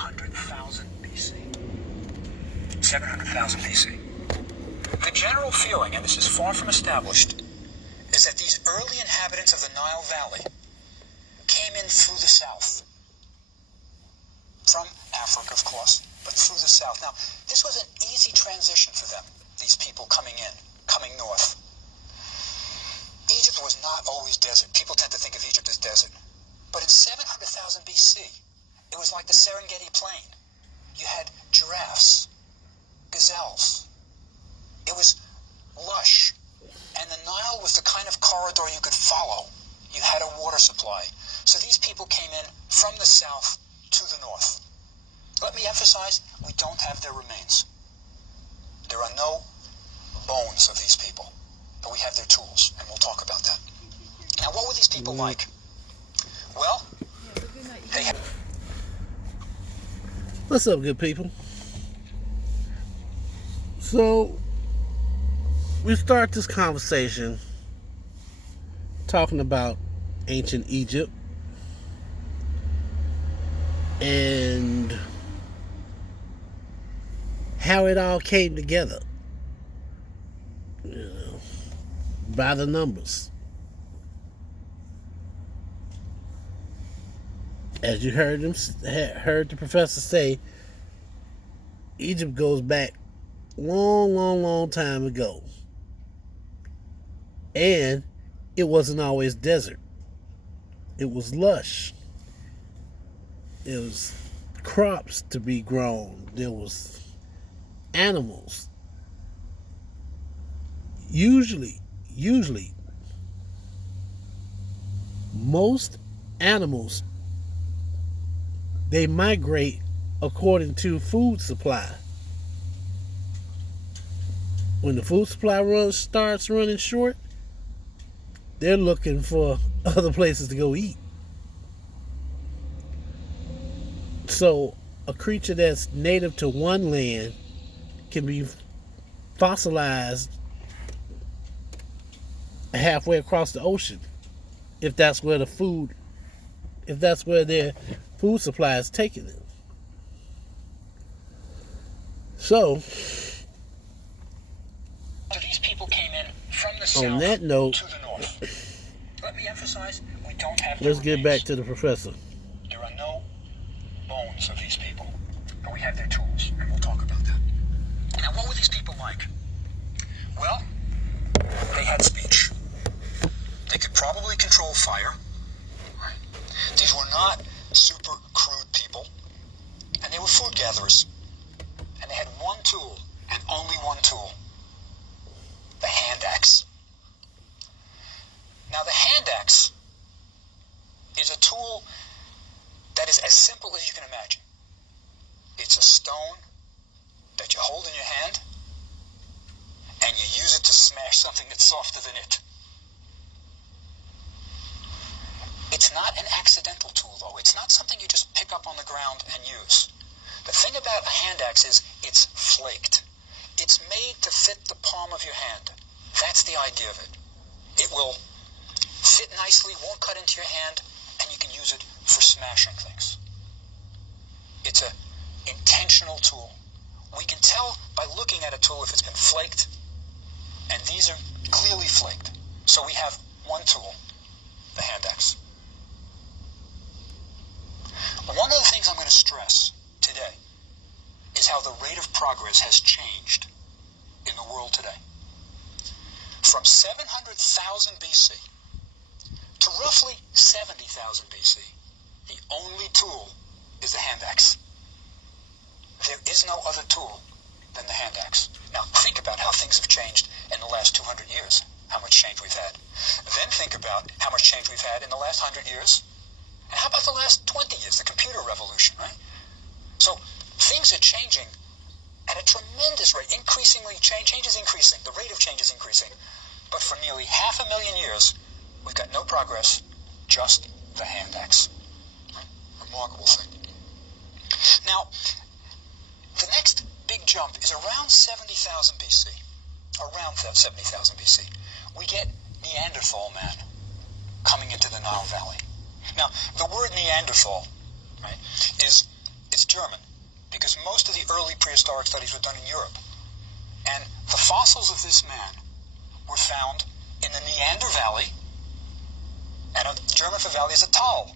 700,000 BC. 700,000 BC. The general feeling, and this is far from established, is that these early inhabitants of the Nile Valley came in through the south. From Africa, of course, but through the south. Now, this was an easy transition for them, these people coming north. Egypt was not always desert. People tend to think of Egypt as desert. But in 700,000 BC, it was like the Serengeti Plain. You had giraffes, gazelles. It was lush. And the Nile was the kind of corridor you could follow. You had a water supply. So these people came in from the south to the north. Let me emphasize, we don't have their remains. There are no bones of these people, but we have their tools, and we'll talk about that. Now, what were these people like? Well, they had... What's up, good people? So, we start this conversation talking about ancient Egypt and how it all came together, by the numbers. As you heard the professor say, Egypt goes back long time ago, and it wasn't always desert. It was lush. It was crops to be grown. There was animals. Usually, most animals, they migrate according to food supply. When the food supply starts running short, they're looking for other places to go eat. So a creature that's native to one land can be fossilized halfway across the ocean if that's where their food supply is taking them. So these people came in from the south on that note, to the north. Let me emphasize, we don't have... Let's get back to the professor. There are no bones of these people, but we have their tools, and we'll talk about that. Now, what were these people like? Well, they had speech. They could probably control fire. Right? These were not super crude people, and they were food gatherers. And they had one tool, and only one tool: the hand axe. Now, the hand axe is a tool that is as simple as you can imagine. It's a stone that you hold in your hand, and you use it to smash something that's softer than it. It's not an accidental tool, though. It's not something you just pick up on the ground and use. The thing about a hand axe is it's flaked. It's made to fit the palm of your hand. That's the idea of it. It will fit nicely, won't cut into your hand, and you can use it for smashing things. It's an intentional tool. We can tell by looking at a tool if it's been flaked, and these are clearly flaked. So we have one tool, the hand axe. One of the things I'm going to stress today is how the rate of progress has changed in the world today. From 700,000 BC to roughly 70,000 BC, the only tool is the hand axe. There is no other tool than the hand axe. Now, think about how things have changed in the last 200 years, how much change we've had. Then think about how much change we've had in the last 100 years. And how about the last 20 years, the computer revolution, right? So things are changing at a tremendous rate. Change is increasing. The rate of change is increasing. But for nearly 500,000 years, we've got no progress, just the hand axe. Right? Remarkable thing. Now, the next big jump is around 70,000 BC. Around 70,000 BC. We get Neanderthal man coming into the Nile Valley. Now, the word Neanderthal, right, it's German. early prehistoric studies were done in Europe. And the fossils of this man were found in the Neander Valley, and German for valley is a Tal.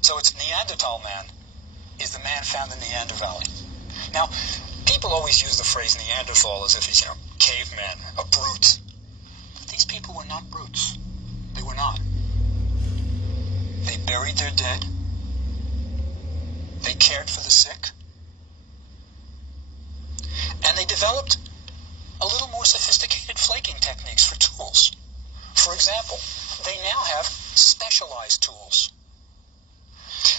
So it's Neanderthal man is the man found in the Neander Valley. Now, people always use the phrase Neanderthal as if he's, caveman, a brute. But these people were not brutes. They were not. They buried their dead. They cared for the sick. And they developed a little more sophisticated flaking techniques for tools. For example, they now have specialized tools.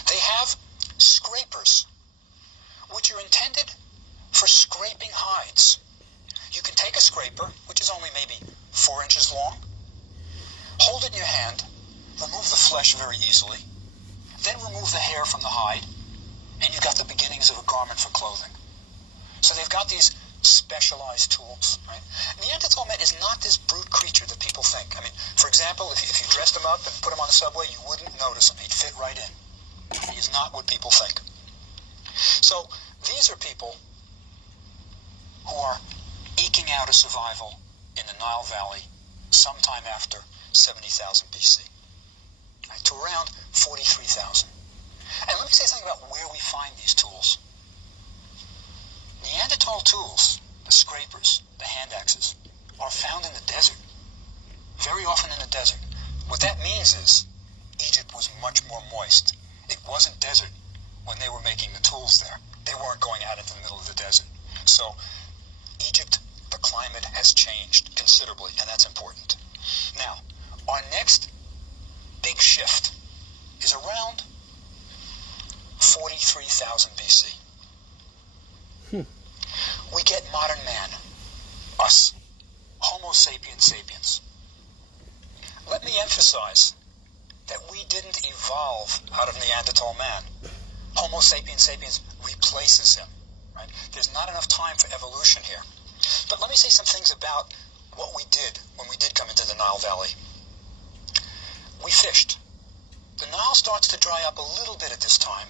They have scrapers, which are intended for scraping hides. You can take a scraper, which is only maybe 4 inches long, hold it in your hand, remove the flesh very easily, then remove the hair from the hide, and you've got the beginnings of a garment for clothing. So they've got these specialized tools, right? Neanderthal man is not this brute creature that people think. I mean, for example, if you dressed him up and put him on the subway, you wouldn't notice him. He'd fit right in. He is not what people think. So these are people who are eking out a survival in the Nile Valley sometime after 70,000 BC, right, to around 43,000. And let me say something about where we find these tools. Neanderthal tools, the scrapers, the hand axes, are found in the desert, very often in the desert. What that means is Egypt was much more moist. It wasn't desert when they were making the tools there. They weren't going out into the middle of the desert. So Egypt, the climate has changed considerably, and that's important. Now, our next big shift is around 43,000 BC. We get modern man, us, Homo sapiens sapiens. Let me emphasize that we didn't evolve out of Neanderthal man. Homo sapiens sapiens replaces him, right? There's not enough time for evolution here. But let me say some things about what we did when we did come into the Nile Valley. We fished. The Nile starts to dry up a little bit at this time,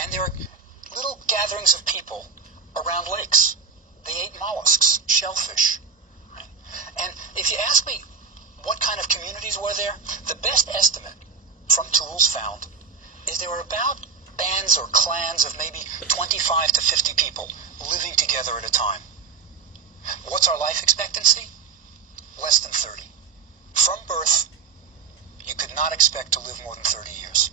and there are little gatherings of people around lakes. They ate mollusks, shellfish. Right? And if you ask me what kind of communities were there, the best estimate from tools found is there were about bands or clans of maybe 25 to 50 people living together at a time. What's our life expectancy? Less than 30. From birth, you could not expect to live more than 30 years.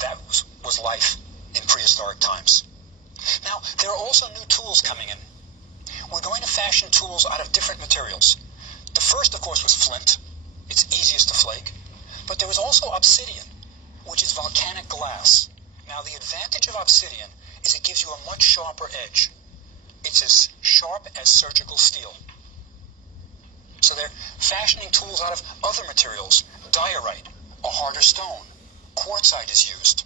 That was life in prehistoric times. Now, there are also new tools coming in. We're going to fashion tools out of different materials. The first, of course, was flint. It's easiest to flake. But there was also obsidian, which is volcanic glass. Now, the advantage of obsidian is it gives you a much sharper edge. It's as sharp as surgical steel. So they're fashioning tools out of other materials. Diorite, a harder stone. Quartzite is used.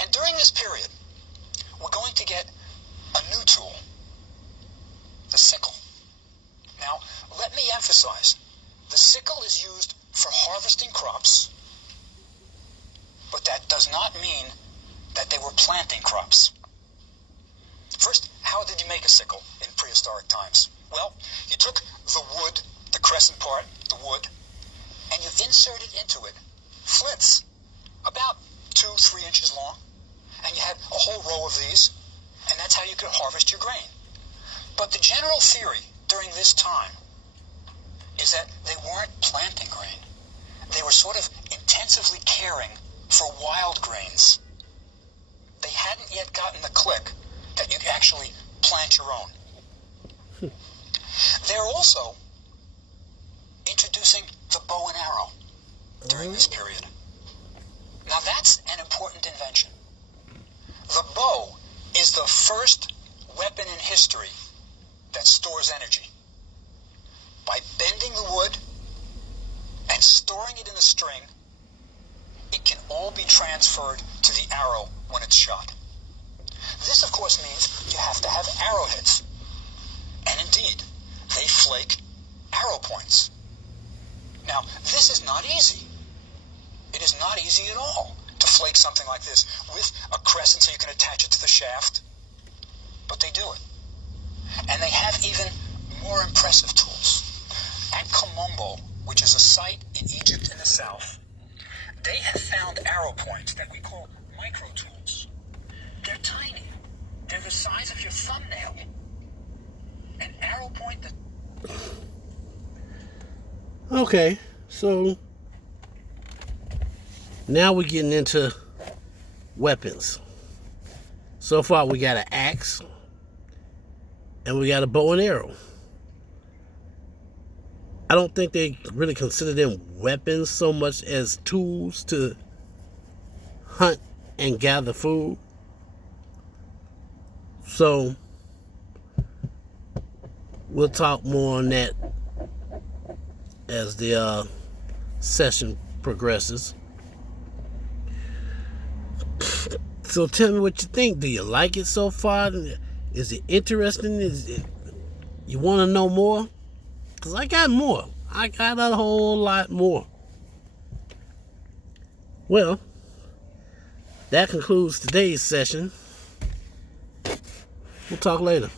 And during this period, we're going to get a new tool, the sickle. Now, let me emphasize, the sickle is used for harvesting crops, but that does not mean that they were planting crops. First, how did you make a sickle in prehistoric times? Well, you took the wood, the crescent part, the wood, and you inserted into it flints, about 2-3 inches long, and you had a whole row of these, and that's how you could harvest your grain. But the general theory during this time is that they weren't planting grain. They were sort of intensively caring for wild grains. They hadn't yet gotten the click that you could actually plant your own. They're also introducing the bow and arrow during this period. Now that's an important invention. The bow is the first weapon in history that stores energy. By bending the wood and storing it in a string, it can all be transferred to the arrow when it's shot. This, of course, means you have to have arrowheads. And indeed, they flake arrow points. Now, this is not easy. It is not easy at all to flake something like this with a crescent so you can attach it to the shaft. but they do it. And they have even more impressive tools. At Komombo, which is a site in Egypt in the south, they have found arrow points that we call micro tools. They're tiny. They're the size of your thumbnail. An arrow point that... Okay, so now we're getting into weapons. So far we got an axe and we got a bow and arrow. I don't think they really consider them weapons so much as tools to hunt and gather food. So we'll talk more on that as the session progresses. So tell me what you think. Do you like it so far? Is it interesting? You want to know more? Because I got more. I got a whole lot more. Well, that concludes today's session. We'll talk later.